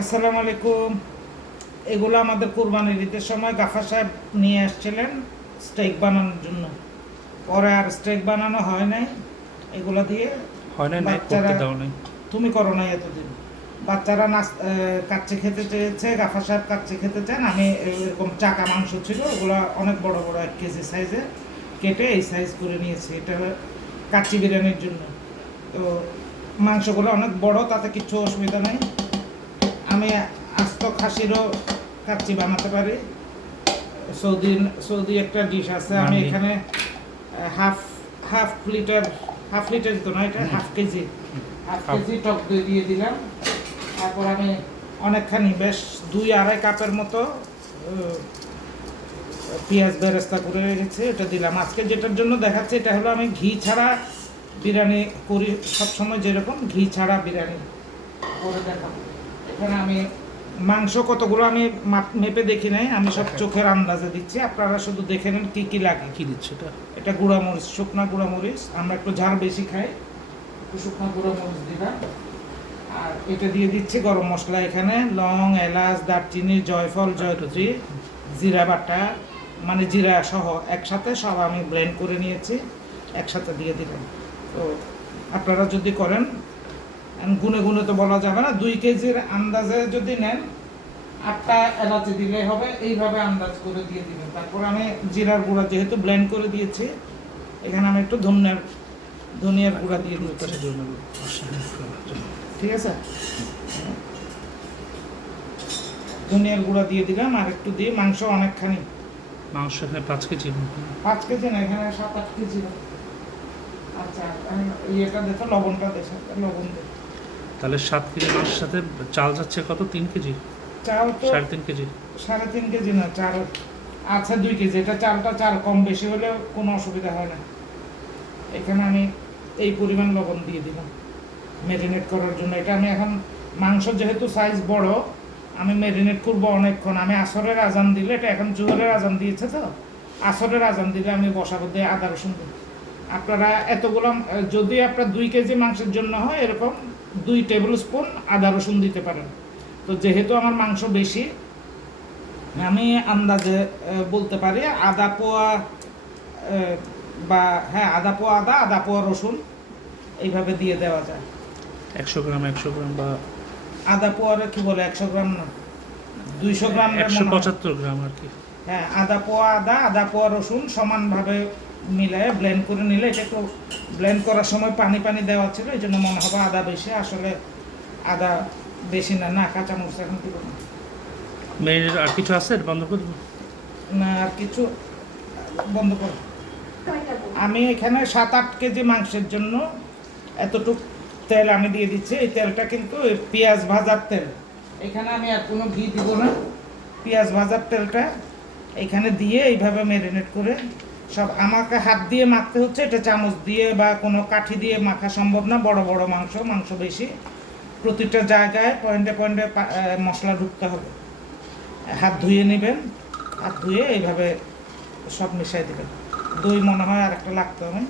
আসসালামু আলাইকুম। এগুলো আমাদের কুরবানির ঈদের সময় গাফার সাহেব নিয়ে আসছিলেন স্টেক বানানোর জন্য। পরে আর স্টেক বানানো হয় নাই। এগুলো দিয়ে হয় না, নাই বাচ্চারা, করতে দাও নাই। তুমি করো নাই এতদিন। বাচ্চারা কাচ্চি খেতে চেয়েছে, গাফার সাহেব কাচ্চি খেতে চান। আমি এরকম চাকা মাংস ছিল, ওগুলো অনেক বড় বড় 1 কেজি সাইজে কেটে এই সাইজ করে নিয়েছি। এটা কাচ্চি বিরিয়ানির জন্য। তো মাংসগুলো অনেক বড়, তাতে কিছু অসুবিধা নেই। আমি আস্ত খাসিরও কাচ্চি বানাতে পারি। সৌদি একটা ডিশ আছে, আমি এখানে হাফ হাফ লিটার তো না, এটা হাফ কেজি টক দই দিয়ে দিলাম। তারপর আমি অনেকখানি বেশ 2-2.5 কাপের মতো পেঁয়াজ বেরেস্তা করে রেখেছি, এটা দিলাম। আজকে যেটার জন্য দেখাচ্ছি, এটা হলো আমি ঘি ছাড়া বিরিয়ানি করি সবসময়, যেরকম ঘি ছাড়া বিরিয়ানি করে দেখাবো। এখানে আমি মাংস কতগুলো আমি মেপে দেখি নাই, আমি সব চোখের আন্দাজে দিচ্ছি। আপনারা শুধু দেখে নেন কী কী লাগে। কি দিচ্ছে এটা? এটা গুঁড়ামরিচ, শুকনা গুঁড়ামরিচ। আমরা একটু ঝাল বেশি খাই, একটু শুকনা গুঁড়ামরিচ দিলাম। আর এটা দিয়ে দিচ্ছি গরম মশলা, এখানে লং, এলাচ, দারচিনি, জয়ফল, জয়ত্রী, জিরা বাটা, মানে জিরা সহ একসাথে সব আমি ব্লেন্ড করে নিয়েছি, একসাথে দিয়ে দিলাম। তো আপনারা যদি করেন, গুনে গুনে তো বলা যাবে না, 2 কেজির আন্দাজে যদি নেন 8টা এলাচি দিলে হবে, এইভাবে আন্দাজ করে দিয়ে দিবেন। তারপর আমি জিরার গুঁড়া যেহেতু ব্লেন্ড করে দিয়েছি, এখানে আমি একটু ধনিয়ার গুঁড়া দিয়ে দিচ্ছি। ঠিক আছে, ধনিয়ার গুঁড়া দিয়ে দিলাম। আর একটু দিয়ে মাংস অনেকখানি, মাংস এখানে 5 কেজি। 5 কেজি না, এখানে 7-8 কেজি। আচ্ছা, ইয়েটা দেখো, লবণটা দেখো, লবণ দেখো। তাহলে 7 কেজি মাংসের সাথে চাল যাচ্ছে কত? 3 কেজি, চাল তো 3.5 কেজি। 3.5 কেজি না, চাল আচ্ছা 2 কেজি। এটা চাল কম বেশি হলেও কোনো অসুবিধা হয় না। এখানে আমি এই পরিমাণ লবণ দিয়ে দিলাম ম্যারিনেট করার জন্য। এটা আমি এখন মাংস যেহেতু সাইজ বড়, আমি ম্যারিনেট করবো অনেকক্ষণ। আমি আসরের আজান দিলে, এটা এখন জোহরের আজান দিয়েছে, তো আসরের আজান দিলে আমি বসাবো দিয়ে আদা রসুন দিই। আপনারা এতগুলো, যদি আপনার 2 কেজি মাংসের জন্য হয়, এরকম 2 টেবিল স্পুন আদা রসুন দিতে পারেন। তো যেহেতু আমার মাংস বেশি, আমি আন্দাজে বলতে পারি আদা পোয়া, বা হ্যাঁ আদা পোয়া রসুন এইভাবে দিয়ে দেওয়া যায়। 100 গ্রাম বা আদা পোয়ারে কি বলে, 100 গ্রাম না, 200 গ্রাম, 175 গ্রাম আর কি। হ্যাঁ, আদা পোয়া রসুন সমানভাবে মিলায়ে ব্লেন্ড করে নিলে, এটা একটু ব্লেন্ড করার সময় পানি দেওয়া ছিল, এই জন্য মনে হবে আদা বেশি। আসলে আদা বেশি না, কাঁচামরিচ এখন দিব না। মেয়ের আর কিছু আছে? বন্ধ করে দেবো না, আর কিছু বন্ধ কর। আমি এখানে 7-8 কেজি মাংসের জন্য এতটুক তেল আমি দিয়ে দিচ্ছি। এই তেলটা কিন্তু পেঁয়াজ ভাজার তেল, এখানে আমি আর কোনো ঘি দিব না। পেঁয়াজ ভাজার তেলটা এখানে দিয়ে এইভাবে ম্যারিনেট করে সব, আমাকে হাত দিয়ে মাখতে হচ্ছে, এটা চামচ দিয়ে বা কোনো কাঠি দিয়ে মাখা সম্ভব না। বড় বড় মাংস বেশি, প্রতিটা জায়গায় পয়েন্টে মশলা ঢুকতে হবে। হাত ধুয়ে নেবেন, হাত ধুয়ে এইভাবে সব মিশাই দেবেন। দই মনে হয় আর একটা লাগতো, আমি